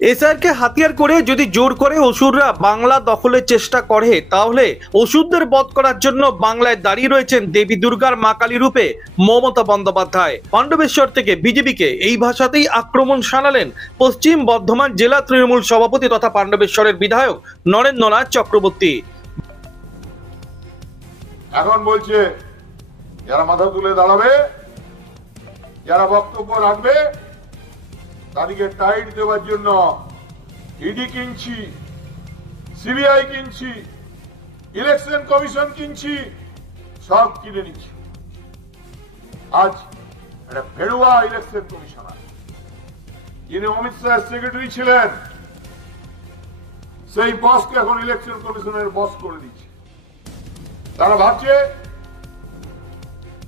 SRK হাতিয়ার করে যদি জোর করে অসুররা বাংলা দখলের চেষ্টা করে, তাহলে অসুরদের বধ করার জন্য বাংলায় দাঁড়িয়ে রয়েছেন দেবী দুর্গার মা কালী রূপে মমতা বন্দ্যোপাধ্যায়। পাণ্ডবেশ্বর থেকে বিজেপিকে এই ভাষাতেই আক্রমণ শানালেন পশ্চিম বর্ধমান জেলা তৃণমূল সভাপতি তথা পাণ্ডবেশ্বরের বিধায়ক নরেন্দ্রনাথ চক্রবর্তী। এখন বলছে যারা মাথা তুলে দাঁড়াবে, যারা বক্তব্য রাখবে, তাদেরকে টাইট দেওয়ার জন্য ইডি কিনছি, সিবিআই কিনছি, ইলেকশন কমিশন কিনছি, সব কিনে নিচ্ছি। আজ একটা ভেড়ুয়া ইলেকশন কমিশনার, যিনি অমিত শাহের সেক্রেটারি ছিলেন, সেই বসকে এখন ইলেকশন কমিশনের বস করে দিচ্ছে। তারা ভাবছে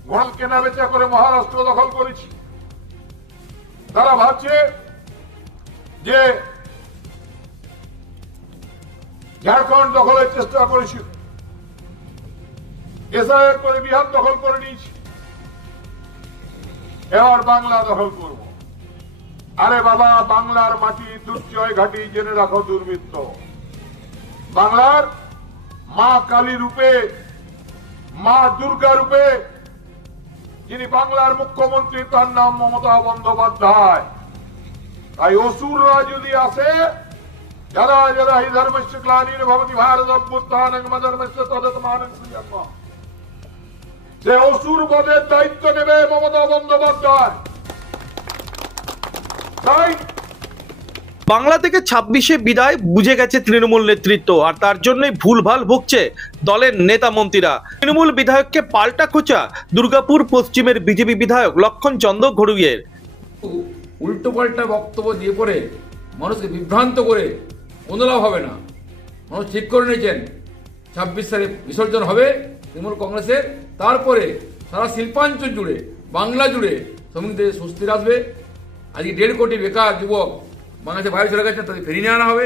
ভোট কেনা বেচা করে মহারাষ্ট্র দখল করেছি। তারা ভাবছে যে ঝাড়খণ্ড দখলের চেষ্টা করেছিল, এসআইআর করে বিহার দখল করে নিয়েছি, এবার বাংলা দখল করব। আরে বাবা, বাংলার মাটি দুর্জয় ঘাটি জেনে রাখো দুর্বৃত্ত। বাংলার মা কালী রূপে, মা দুর্গা রূপে যিনি বাংলার মুখ্যমন্ত্রী, তার নাম মমতা বন্দ্যোপাধ্যায়। তাই অসুররা যদি আসে, যারা যারা হি ধর্মস্য গ্লানির ভবতি ভারত অভ্যুত্থানং মধর্মস্য তদাত্মানং সৃজন্ম, সে অসুর বধের দায়িত্ব নেবে মমতা বন্দ্যোপাধ্যায়। তাই বাংলা থেকে 26শে বিদায় বুঝে গেছে তৃণমূল নেতৃত্ব, আর তার জন্যই ভুলভাল ভুগছে দলের নেতা মন্ত্রীরা। তৃণমূল বিধায়ককে পাল্টা খোঁচা দুর্গাপুর পশ্চিমের বিজেপি বিধায়ক লক্ষণ চন্দ্র ঘড়ুইয়ের। উল্টো পাল্টা বক্তব্য দিয়ে পরে মানুষকে বিভ্রান্ত করে কোনো লাভ হবে না। মানুষ ঠিক করে নিয়েছেন 26 সালে বিসর্জন হবে তৃণমূল কংগ্রেসের, তারপরে সারা শিল্পাঞ্চল জুড়ে, বাংলা জুড়ে শ্রমিকদের স্বস্তির আসবে। আজকে 1.5 কোটি বেকার যুবক বাংলাদেশে বাইরে চলে গেছে, তাদের ফিরিয়ে নিয়ে আনা হবে।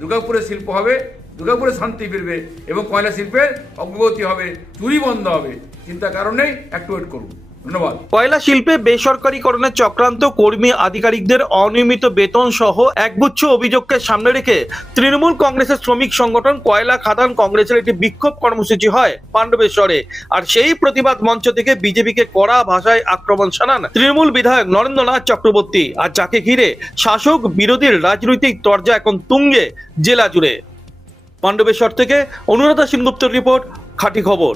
দুর্গাপুরে শিল্প হবে, দুর্গাপুরে শান্তি ফিরবে এবং কয়লা শিল্পের অগ্রগতি হবে, চুরি বন্ধ হবে। চিন্তার কারণেই একটু ওয়েট করুন। ধন্যবাদ। কয়লা শিল্পে বেসরকারীকরণের চক্রান্ত, কর্মী আধিকারিকদের অনিয়মিত বেতন সহ একগুচ্ছ অভিযোগকে সামনে রেখে তৃণমূল কংগ্রেসের শ্রমিক সংগঠন কয়লা খাদান কংগ্রেসের একটি বিক্ষোভ কর্মসূচি হয় পাণ্ডবেশ্বরে। আর সেই প্রতিবাদ মঞ্চ থেকে বিজেপিকে কড়া ভাষায় আক্রমণ শানান তৃণমূল বিধায়ক নরেন্দ্রনাথ চক্রবর্তী, আর যাকে ঘিরে শাসক বিরোধীর রাজনৈতিক তরজা এখন তুঙ্গে জেলা জুড়ে। পাণ্ডবেশ্বর থেকে অনুরাধা সেনগুপ্তর রিপোর্ট, খাঁটি খবর।